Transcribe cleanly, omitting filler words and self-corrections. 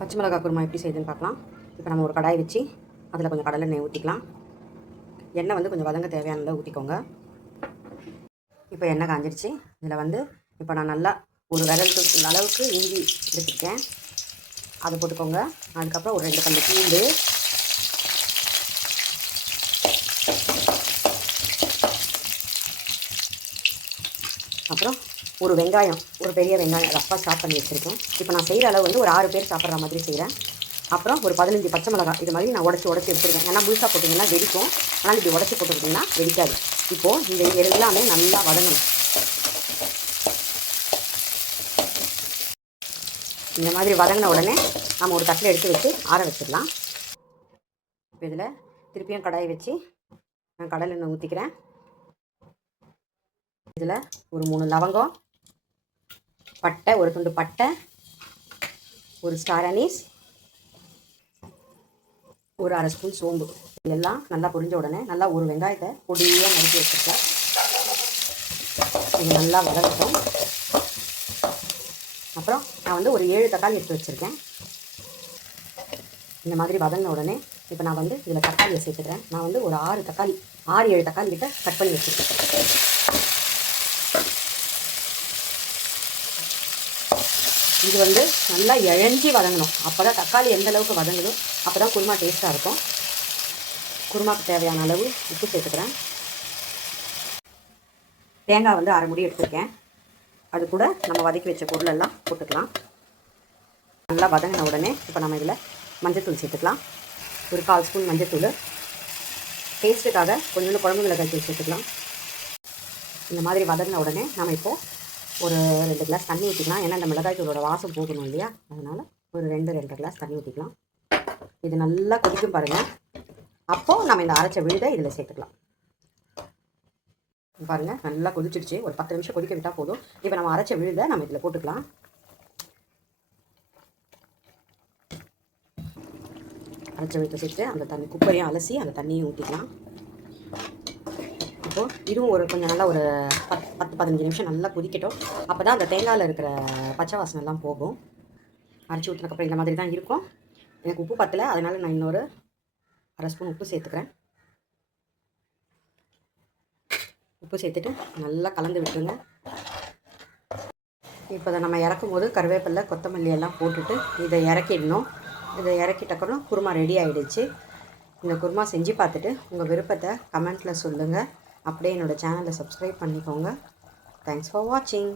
பச்சை மிளகாய் குருமா எப்படி செய்யுதுன்னு பார்க்கலாம். இப்போ நம்ம ஒரு கடாய் வச்சு அதில் கொஞ்சம் கடலை எண்ணெய் ஊற்றிக்கலாம். எண்ணெய் வந்து கொஞ்சம் வதங்க தேவையானதை ஊற்றிக்கோங்க. இப்போ எண்ணெய் காஞ்சிடுச்சு. இதில் இப்போ நான் நல்லா ஒரு விரல் அளவுக்கு இஞ்சி எடுத்துருக்கேன், அதை போட்டுக்கோங்க. அதுக்கப்புறம் ஒரு 2 கல் பூண்டு, அப்புறம் ஒரு வெங்காயம், ஒரு பெரிய வெங்காயம் ரஃப்பாக சாப் பண்ணி வச்சுருக்கேன். இப்போ நான் செய்கிற அளவு ஒரு 6 பேர் சாப்பிட்ற மாதிரி செய்கிறேன். அப்புறம் ஒரு 15 பச்சை மிளகாய் இது மாதிரி நான் உடச்சி எடுத்துருக்கேன். ஏன்னா முழுசாக போட்டிங்கன்னா வெடிக்கும், ஆனால் இப்படி உடச்சி போட்டுக்கிட்டிங்கன்னா வெடிக்காது. இப்போது இந்த எல்லாமே நல்லா வதங்கணும். இந்த மாதிரி வதங்கின உடனே நம்ம ஒரு தட்டில் எடுத்து வச்சு ஆற வச்சிடலாம். இப்போ இதில் திருப்பியும் கடாயை வச்சு நான் கடலை எண்ணெய் ஊற்றிக்கிறேன். இதில் ஒரு 3 லவங்கம், பட்டை, ஒரு துண்டு பட்டை, ஒரு ஸ்டார் அனீஸ், ஒரு 1/2 ஸ்பூன் சோம்பு, இதெல்லாம் நல்லா பொரிஞ்ச உடனே நல்லா ஒரு வெங்காயத்தை பொடியாக நறுக்கி வச்சுருக்கேன். இது நல்லா வதங்கட்டும். அப்புறம் நான் ஒரு 7 தக்காளி எடுத்து வச்சுருக்கேன். இந்த மாதிரி வதங்கின உடனே இப்போ நான் இதில் தக்காளியை சேர்த்துக்கிறேன். நான் ஒரு 6 தக்காளி 6-7 தக்காளி கிட்ட கட் பண்ணி வச்சுருக்கேன். இது நல்லா இழஞ்சி வதங்கணும். அப்போ தான் தக்காளி எந்த அளவுக்கு வதங்குதோ அப்போ தான் குருமா டேஸ்ட்டாக இருக்கும். குருமாவுக்கு தேவையான அளவு உப்பு சேர்த்துக்கிறேன். தேங்காய் 1/2 முடி எடுத்துருக்கேன். அது கூட நம்ம வதக்கி வச்ச பொருளெல்லாம் போட்டுக்கலாம். நல்லா வதங்கின உடனே இப்போ நம்ம இதில் மஞ்சள்தூள் சேர்த்துக்கலாம். ஒரு 1/4 ஸ்பூன் மஞ்சள்தூள். டேஸ்ட்டுக்காக கொஞ்சோண்டு குழம்பு மிளகாய் தூள் சேர்த்துக்கலாம். இந்த மாதிரி வதங்கின உடனே நம்ம இப்போது ஒரு 2 கிளாஸ் தண்ணி ஊற்றிக்கலாம். ஏன்னா இந்த மிளகாய் தூளோட வாசம் போகணும் இல்லையா, அதனால் ஒரு 2 கிளாஸ் தண்ணி ஊற்றிக்கலாம். இது நல்லா கொதிக்கும் பாருங்கள். அப்போது நம்ம இந்த அரைச்ச விழுதை இதில் சேர்த்துக்கலாம். பாருங்கள் நல்லா கொதிச்சிடுச்சு. ஒரு 10 நிமிஷம் கொதிக்க விட்டால் போதும். இப்போ நம்ம அரைச்ச விழுதை நம்ம இதில் போட்டுக்கலாம். அரைச்ச விழுதை சேர்த்து அந்த தண்ணி குக்கரையும் அலசி அந்த தண்ணியும் ஊற்றிக்கலாம். இப்போது இதுவும் கொஞ்சம் நல்லா ஒரு 10-15 நிமிஷம் நல்லா கொதிக்கட்டும். அப்போ தான் அந்த தேங்காயில் இருக்கிற பச்சை வாசனைலாம் போகும். அரைச்சி ஊற்றினதுக்கப்புறம் இந்த மாதிரி தான் இருக்கும். எனக்கு உப்பு பத்தலை, அதனால் நான் இன்னொரு 1/2 ஸ்பூன் உப்பு சேர்த்துக்கிறேன். உப்பு சேர்த்துட்டு நல்லா கலந்து விட்டுருங்க. இப்போ அதை நம்ம இறக்கும் போது கருவேப்பிலை, கொத்தமல்லி எல்லாம் போட்டுட்டு இதை இறக்கிடணும். இதை இறக்கிட்டக்கப்புறம் குருமா ரெடி ஆகிடுச்சு. இந்த குருமா செஞ்சு பார்த்துட்டு உங்கள் விருப்பத்தை கமெண்ட்டில் சொல்லுங்கள். அப்படியே என்னோடய சேனலை சப்ஸ்கிரைப் பண்ணிக்கோங்க. தேங்க்ஸ் ஃபார் வாட்சிங்.